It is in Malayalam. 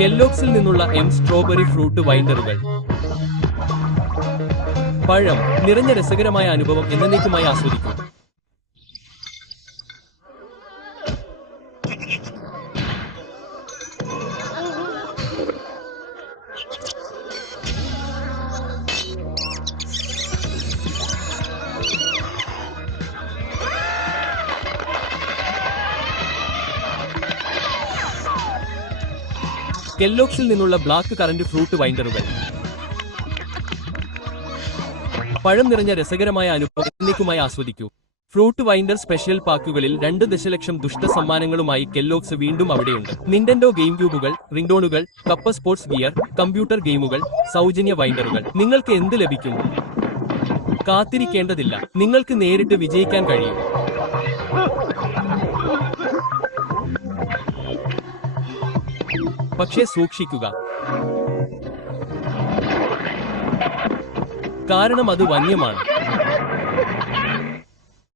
കെല്ലോഗ്സിൽ നിന്നുള്ള സ്ട്രോബെറി ഫ്രൂട്ട് വൈൻഡറുകൾ. പഴം നിറഞ്ഞ രസകരമായ അനുഭവം എന്നേക്കുമായി ആസ്വദിക്കൂ. കെല്ലോഗ്സിൽ നിന്നുള്ള ബ്ലാക്ക് കറന്റ് ഫ്രൂട്ട് വൈൻഡറുകൾ. പഴം നിറഞ്ഞ രസകരമായ അനുഭവം എന്നേക്കുമായി ആസ്വദിക്കൂ. ഫ്രൂട്ട് വൈൻഡർ സ്പെഷ്യൽ പാക്കുകളിൽ 2 ദശലക്ഷം ദുഷ്ട സമ്മാനങ്ങളുമായി കെല്ലോഗ്സ് വീണ്ടും അവിടെയുണ്ട്. നിന്റൻഡോ ഗെയിം ക്യൂബുകൾ, റിംഗ്ടോണുകൾ, കപ്പ് സ്പോർട്സ് ഗിയർ, കമ്പ്യൂട്ടർ ഗെയിമുകൾ, സൗജന്യ വൈൻഡറുകൾ. നിങ്ങൾക്ക് എന്ത് ലഭിക്കും? കാത്തിരിക്കേണ്ടതില്ല, നിങ്ങൾക്ക് നേരിട്ട് വിജയിക്കാൻ കഴിയും. പക്ഷേ സൂക്ഷിക്കുക, കാരണം അത് വന്യമാണ്.